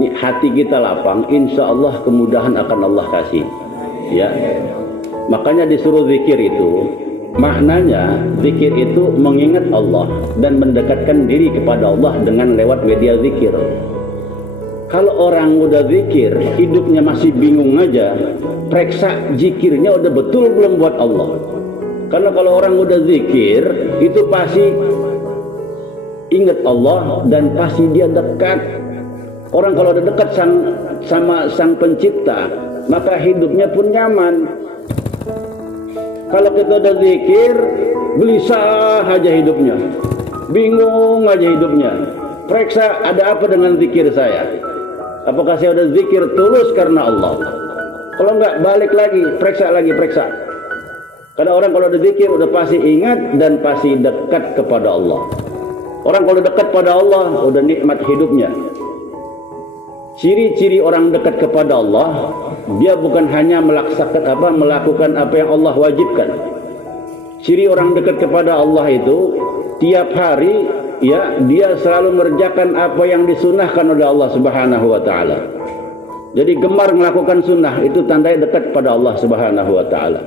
Nih hati kita lapang, insya Allah kemudahan akan Allah kasih. Ya, makanya disuruh zikir itu, maknanya zikir itu mengingat Allah dan mendekatkan diri kepada Allah dengan lewat media zikir. Kalau orang udah zikir, hidupnya masih bingung aja, periksa zikirnya udah betul belum buat Allah. Karena kalau orang udah zikir, itu pasti ingat Allah dan pasti dia dekat. Orang kalau udah dekat sama Sang Pencipta, maka hidupnya pun nyaman. Kalau kita udah zikir, gelisah aja hidupnya, bingung aja hidupnya. Periksa ada apa dengan zikir saya. Apakah saya udah zikir tulus karena Allah? Kalau enggak, balik lagi, periksa lagi, periksa. Karena orang kalau udah zikir udah pasti ingat dan pasti dekat kepada Allah. Orang kalau dekat pada Allah udah nikmat hidupnya. Ciri-ciri orang dekat kepada Allah, dia bukan hanya melakukan apa yang Allah wajibkan. Ciri orang dekat kepada Allah itu tiap hari ya dia selalu mengerjakan apa yang disunahkan oleh Allah Subhanahu wa taala. Jadi gemar melakukan sunnah itu tandanya dekat kepada Allah Subhanahu wa taala.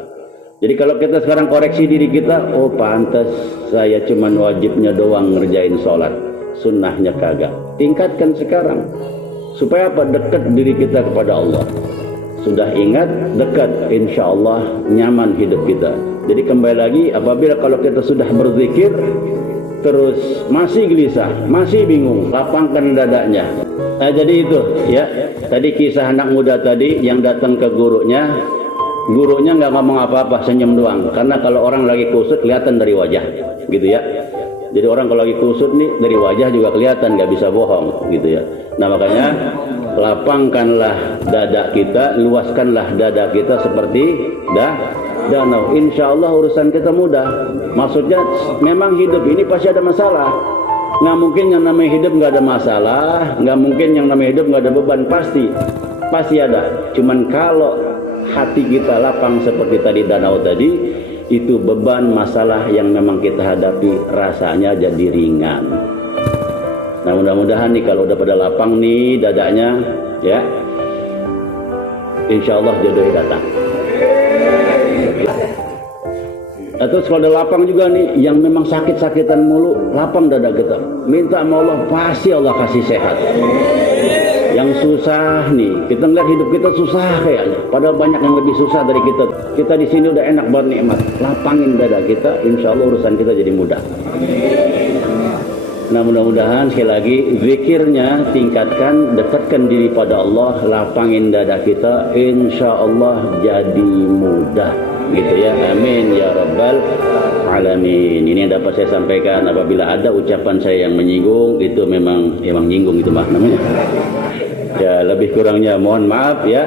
Jadi kalau kita sekarang koreksi diri kita, oh pantas saya cuman wajibnya doang ngerjain sholat, sunnahnya kagak. Tingkatkan sekarang. Supaya apa? Dekat diri kita kepada Allah. Sudah ingat, dekat, insya Allah nyaman hidup kita. Jadi kembali lagi, apabila kalau kita sudah berzikir, terus masih gelisah, masih bingung, lapangkan dadanya. Nah, jadi itu ya, tadi kisah anak muda tadi yang datang ke gurunya nggak ngomong apa-apa, senyum doang. Karena kalau orang lagi kusut kelihatan dari wajah, gitu ya. Jadi orang kalau lagi kusut nih dari wajah juga kelihatan, nggak bisa bohong, gitu ya. Nah makanya lapangkanlah dada kita, luaskanlah dada kita seperti danau. Insya Allah urusan kita mudah. Maksudnya memang hidup ini pasti ada masalah. Nggak mungkin yang namanya hidup nggak ada masalah, nggak mungkin yang namanya hidup nggak ada beban, pasti ada. Cuman kalau hati kita lapang seperti tadi danau tadi, itu beban masalah yang memang kita hadapi rasanya jadi ringan. Nah mudah-mudahan nih kalau udah pada lapang nih dadanya ya, insya Allah jodohnya datang. Atau kalau udah lapang juga nih yang memang sakit-sakitan mulu, lapang dada kita, minta sama Allah, pasti Allah kasih sehat. Yang susah nih, kita ngeliat hidup kita susah kayaknya, padahal banyak yang lebih susah dari kita. Kita di sini udah enak banget nikmat, lapangin dada kita, insya Allah urusan kita jadi mudah. Nah mudah-mudahan sekali lagi zikirnya tingkatkan, dekatkan diri pada Allah, lapangin dada kita, insya Allah jadi mudah, gitu ya. Amin ya rabbal alamin. Ini yang dapat saya sampaikan. Apabila ada ucapan saya yang menyinggung, itu memang nyinggung itu mah namanya. Ya lebih kurangnya mohon maaf ya.